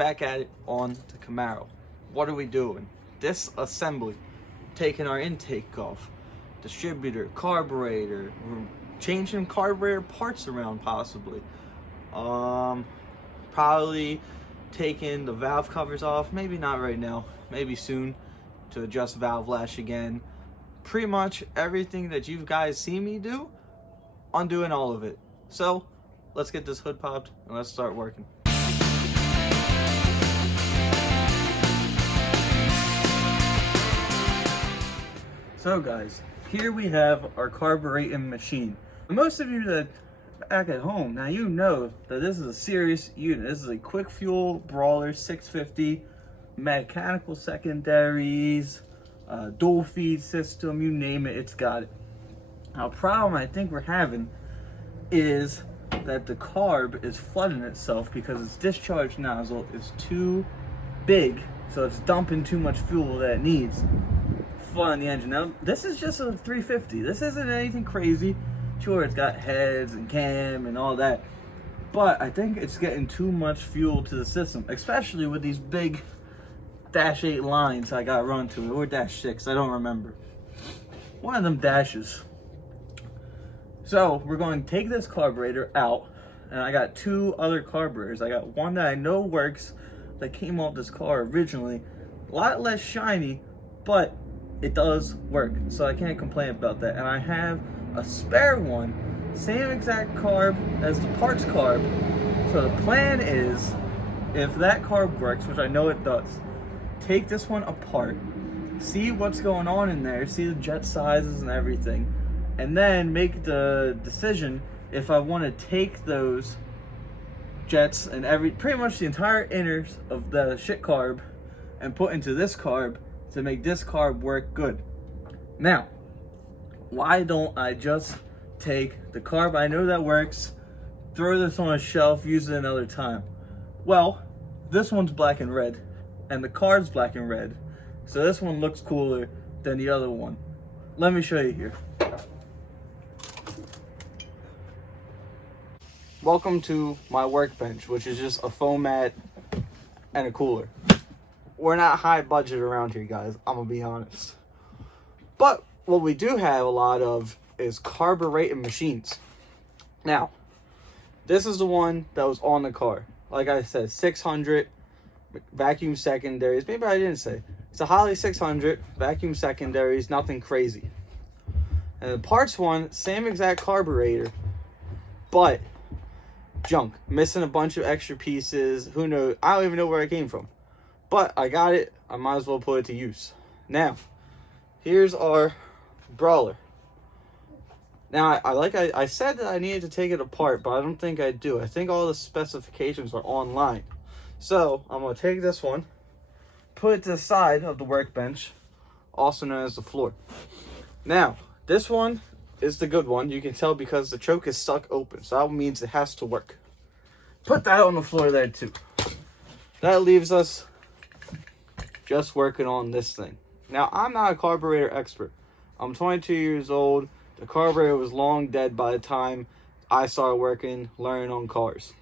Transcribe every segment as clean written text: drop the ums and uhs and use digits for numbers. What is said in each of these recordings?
back at it on the Camaro. What are we doing? Disassembly. Taking our intake off. Distributor, carburetor. We're changing carburetor parts around possibly. Probably taking the valve covers off. Maybe not right now. Maybe soon to adjust valve lash again. Pretty much everything that you guys see me do, I'm doing all of it. So let's get this hood popped and let's start working. So guys, here we have our carbureting machine. Most of you that back at home, now you know that this is a serious unit. This is a quick fuel brawler 650, mechanical secondaries, dual feed system, you name it, it's got it. Now, a problem I think we're having is that the carb is flooding itself because its discharge nozzle is too big, so it's dumping too much fuel that it needs. Flooding the engine. Now, this is just a 350. This isn't anything crazy. Sure, it's got heads and cam and all that, but I think it's getting too much fuel to the system, especially with these big dash 8 lines I got run to it, or dash 6, I don't remember. One of them dashes. So we're going to take this carburetor out, and I got two other carburetors. I got one that I know works, that came off this car originally, a lot less shiny, but it does work, so I can't complain about that. And I have a spare one, same exact carb as the parts carb. So the plan is, if that carb works, which I know it does, take this one apart, see what's going on in there, see the jet sizes and everything, and then make the decision if I want to take those jets and pretty much the entire inners of the shit carb and put into this carb to make this carb work good. Now, why don't I just take the carb I know that works, throw this on a shelf, use it another time? Well, this one's black and red, and the carb's black and red, so this one looks cooler than the other one. Let me show you here. Welcome to my workbench, which is just a foam mat and a cooler. We're not high budget around here, guys, I'm gonna be honest. But what we do have a lot of is carbureting machines. Now, this is the one that was on the car. Like I said, 600 vacuum secondaries. Maybe I didn't say. It's a Holley 600 vacuum secondaries, nothing crazy. And the parts one, same exact carburetor, but junk, missing a bunch of extra pieces. Who knows? I don't even know where it came from. But I got it, I might as well put it to use. Now, here's our brawler. Now, I said that I needed to take it apart, but I don't think I do. I think all the specifications are online. So, I'm going to take this one, put it to the side of the workbench, also known as the floor. Now, this one is the good one. You can tell because the choke is stuck open, so that means it has to work. Put that on the floor there too. That leaves us just working on this thing. Now, I'm not a carburetor expert. I'm 22 years old. The carburetor was long dead by the time I started learning on cars.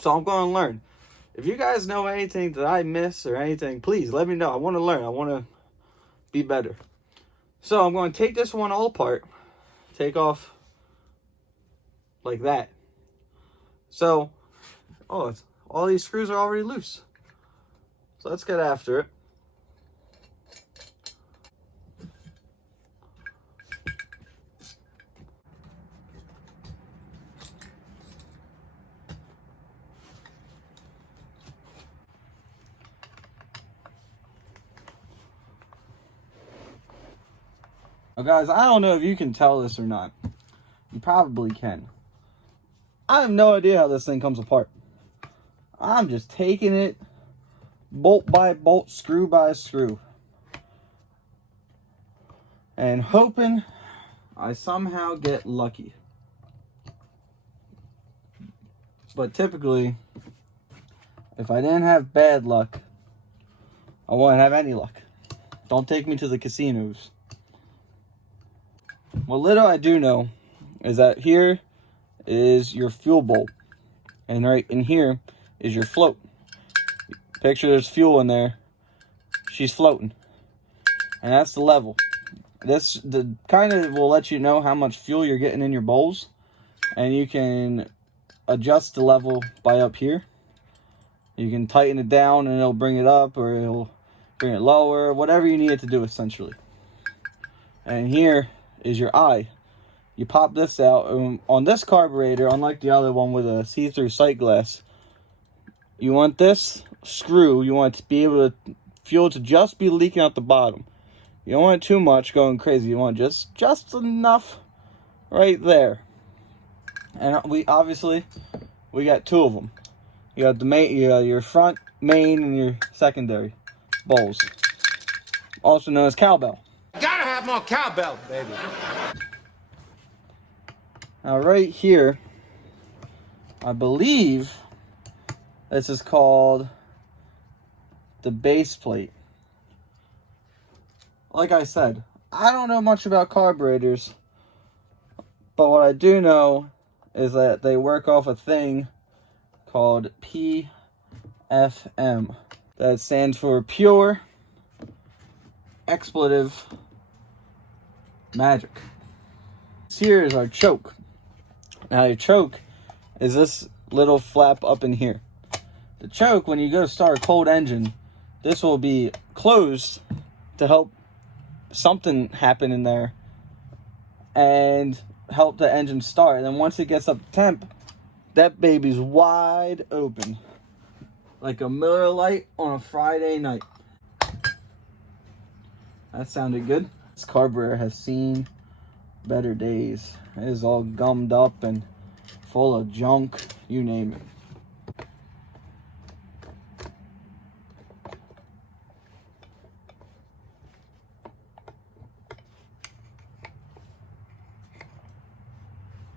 So I'm going to learn. If you guys know anything that I miss or anything, please let me know. I want to learn. I want to be better. So I'm going to take this one all apart. Take off like that. So, all these screws are already loose. So let's get after it. Now guys, I don't know if you can tell this or not. You probably can. I have no idea how this thing comes apart. I'm just taking it bolt by bolt, screw by screw, and hoping I somehow get lucky. But typically, if I didn't have bad luck, I wouldn't have any luck. Don't take me to the casinos. What little I do know is that here is your fuel bolt, and right in here is your float. Picture there's fuel in there. She's floating. And that's the level. This kind of will let you know how much fuel you're getting in your bowls. And you can adjust the level by up here. You can tighten it down and it'll bring it up, or it'll bring it lower. Whatever you need it to do, essentially. And here is your eye. You pop this out. On this carburetor, unlike the other one with a see-through sight glass, you want this screw, you want it to be able to, fuel to just be leaking out the bottom. You don't want too much going crazy. You want just enough right there. And we got two of them. You got the main, your front, main, and your secondary bowls. Also known as cowbell. Gotta have more cowbell, baby. Now right here, I believe this is called the base plate. Like I said, I don't know much about carburetors, but what I do know is that they work off a thing called PFM. That stands for pure expletive magic. Here is our choke. Now your choke is this little flap up in here. The choke, when you go to start a cold engine, this will be closed to help something happen in there and help the engine start. And then once it gets up to temp, that baby's wide open like a Miller Lite on a Friday night. That sounded good. This carburetor has seen better days. It is all gummed up and full of junk, you name it.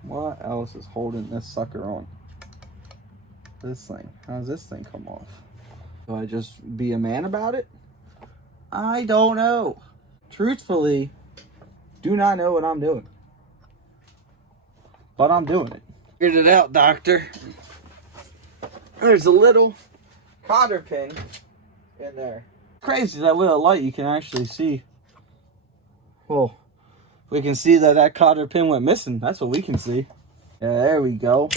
What else is holding this sucker on? This thing. How does this thing come off? Do I just be a man about it? I don't know. Truthfully, do not know what I'm doing. But I'm doing it. Figured it out, doctor. There's a little cotter pin in there. Crazy that with a light you can actually see. Well, we can see that cotter pin went missing. That's what we can see. Yeah, there we go.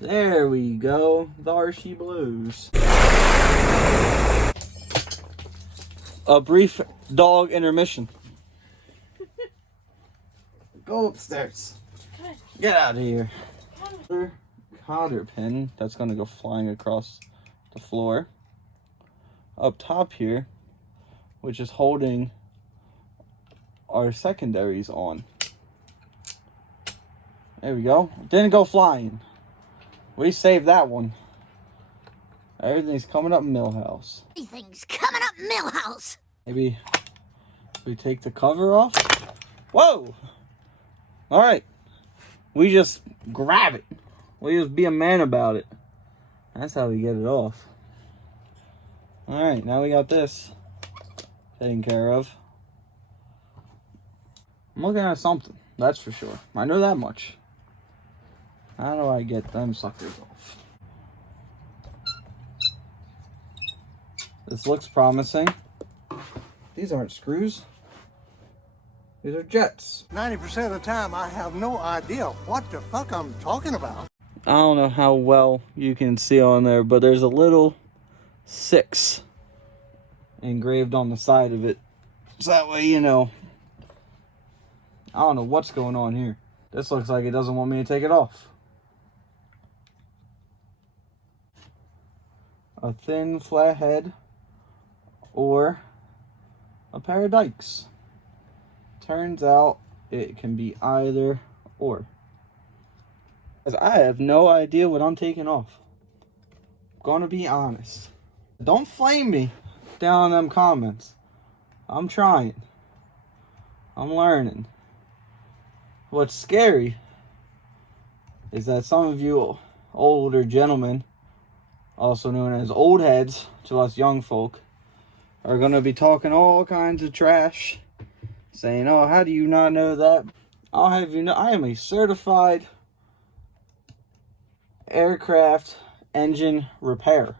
There we go. There she blows. A brief dog intermission. Go upstairs. Get out of here. Another cotter pin that's going to go flying across the floor. Up top here, which is holding our secondaries on. There we go. Didn't go flying. We saved that one. Everything's coming up Millhouse. Everything's coming up Millhouse. Maybe we take the cover off. Whoa! All right. We just grab it. We just be a man about it. That's how we get it off. All right. Now we got this taken care of. I'm looking at something. That's for sure. I know that much. How do I get them suckers off? This looks promising. These aren't screws. These are jets. 90% of the time, I have no idea what the fuck I'm talking about. I don't know how well you can see on there, but there's a little 6 engraved on the side of it. So that way you know. I don't know what's going on here. This looks like it doesn't want me to take it off. A thin flathead or a pair of dikes. Turns out it can be either or. Because I have no idea what I'm taking off. I'm gonna be honest. Don't flame me down in them comments. I'm trying. I'm learning. What's scary is that some of you older gentlemen, also known as old heads to us young folk, are going to be talking all kinds of trash, saying, oh, how do you not know that? I'll have you know, I am a certified aircraft engine repair.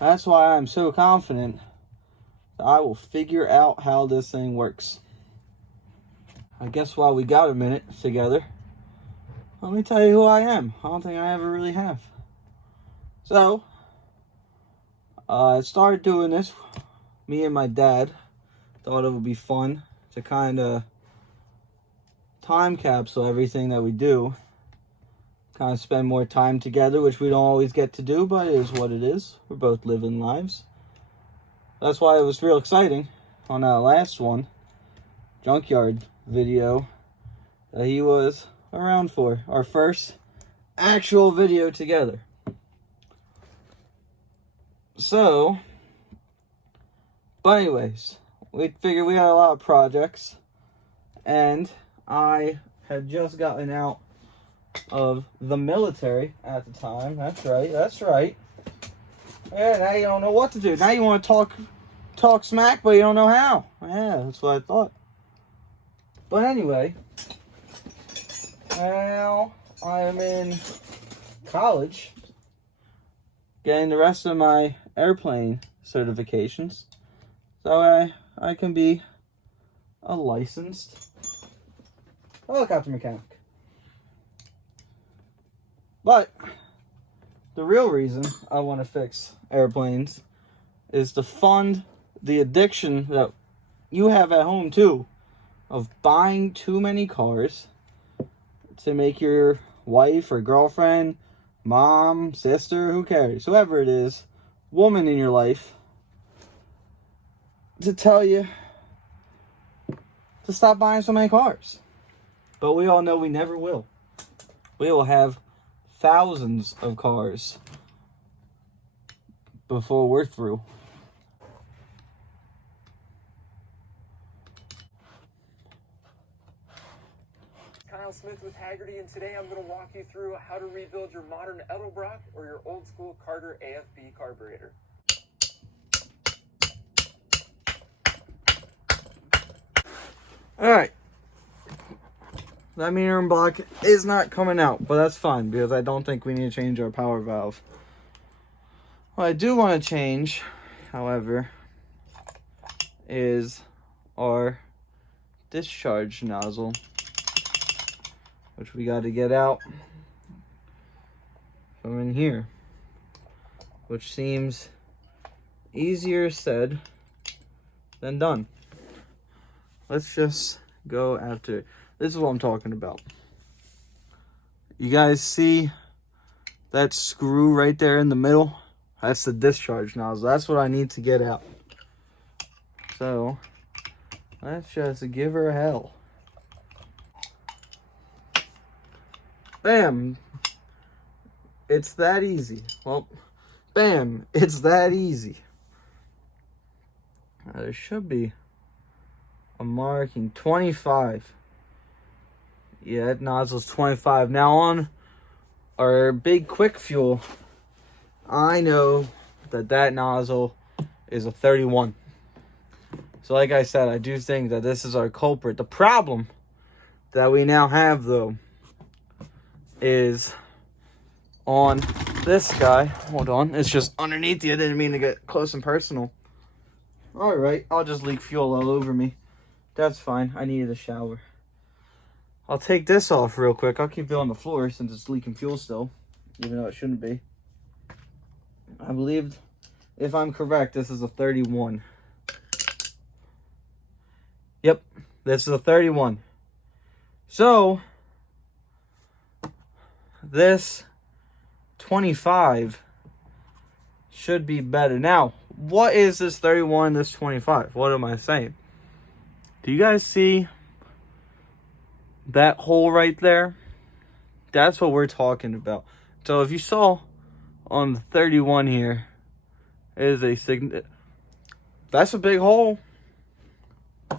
That's why I'm so confident that I will figure out how this thing works. I guess while we got a minute together, let me tell you who I am. I don't think I ever really have. So, I started doing this. Me and my dad thought it would be fun to kind of time capsule everything that we do. Kind of spend more time together, which we don't always get to do, but it is what it is. We're both living lives. That's why it was real exciting on that last one, junkyard video, that he was around for. Our first actual video together. So, but anyways, we figured we had a lot of projects, and I had just gotten out of the military at the time. That's right. Yeah, now you don't know what to do. Now you want to talk smack, but you don't know how. Yeah, that's what I thought. But anyway, now I am in college, getting the rest of my airplane certifications, so I can be a licensed helicopter mechanic. But the real reason I want to fix airplanes is to fund the addiction that you have at home too, of buying too many cars to make your wife or girlfriend, mom, sister, who cares, whoever it is, woman in your life, to tell you to stop buying so many cars. But we all know we never will. We will have thousands of cars before we're through. Kyle Smith with Haggerty, and today I'm going to walk you through how to rebuild your modern Edelbrock or your old school Carter AFB carburetor. Alright. That meter block is not coming out, but that's fine because I don't think we need to change our power valve. What I do want to change, however, is our discharge nozzle, which we got to get out from in here, which seems easier said than done. Let's just go after it. This is what I'm talking about. You guys see that screw right there in the middle? That's the discharge nozzle. That's what I need to get out. So, let's just give her hell. Bam! It's that easy. Well, bam! It's that easy. Now, there should be a marking 25. Yeah, that nozzle's 25. Now on our big quick fuel, I know that nozzle is a 31. So like I said, I do think that this is our culprit. The problem that we now have though is on this guy. Hold on, it's just underneath you. I didn't mean to get close and personal. Alright, I'll just leak fuel all over me. That's fine, I needed a shower. I'll take this off real quick. I'll keep it on the floor since it's leaking fuel still, even though it shouldn't be. I believe, if I'm correct, this is a 31. Yep, this is a 31. So, this 25 should be better. Now, what is this 31, this 25? What am I saying? Do you guys see that hole right there? That's what we're talking about. So if you saw on the 31 here, is a that's a big hole. If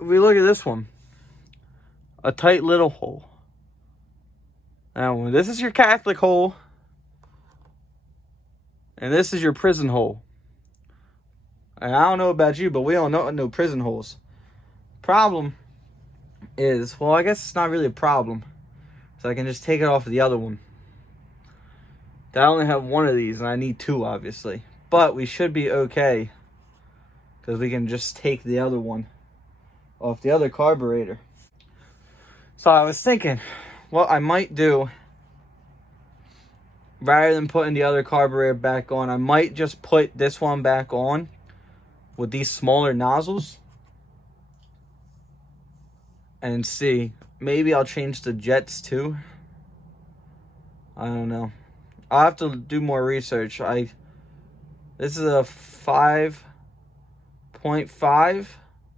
we look at this one, a tight little hole. Now this is your Catholic hole, and this is your prison hole. And I don't know about you, but we don't know no prison holes. Problem is, well, I guess it's not really a problem, so I can just take it off of the other one. that I only have one of these and I need two, obviously. But we should be okay, because we can just take the other one off the other carburetor. So I was thinking, what I might do, rather than putting the other carburetor back on, I might just put this one back on with these smaller nozzles and see. Maybe I'll change the jets too. I don't know. I'll have to do more research. This is a 5.5,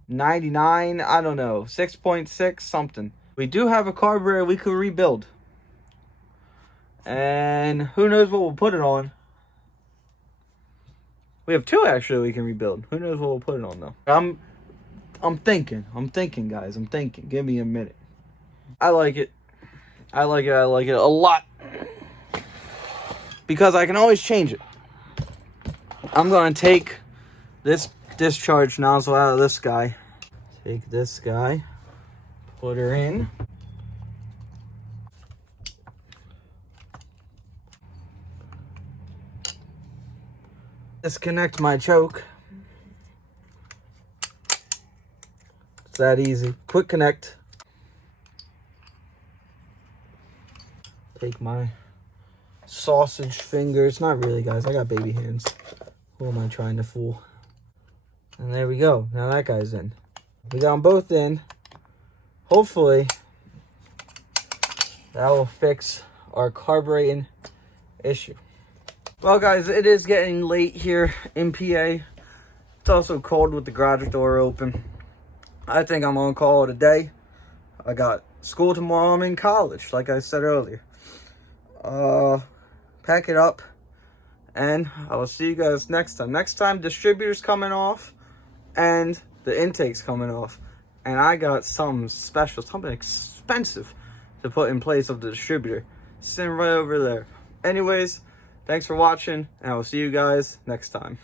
99, I don't know, 6.6 something. We do have a carburetor we could rebuild. And who knows what we'll put it on. We have two actually we can rebuild. Who knows what we'll put it on though. I'm thinking, guys. I'm thinking. Give me a minute. I like it. I like it a lot. Because I can always change it. I'm going to take this discharge nozzle out of this guy. Take this guy. Put her in. Disconnect my choke. It's that easy. Quick connect. Take my sausage fingers. Not really, guys. I got baby hands. Who am I trying to fool? And there we go. Now that guy's in. We got them both in. Hopefully, that will fix our carbureting issue. Well, guys, it is getting late here in PA. It's also cold with the garage door open. I think I'm going to call it a day. I got school tomorrow. I'm in college, like I said earlier. Pack it up, and I will see you guys next time. Next time, distributor's coming off, and the intake's coming off. And I got something special, something expensive to put in place of the distributor. Sitting right over there. Anyways, thanks for watching, and I will see you guys next time.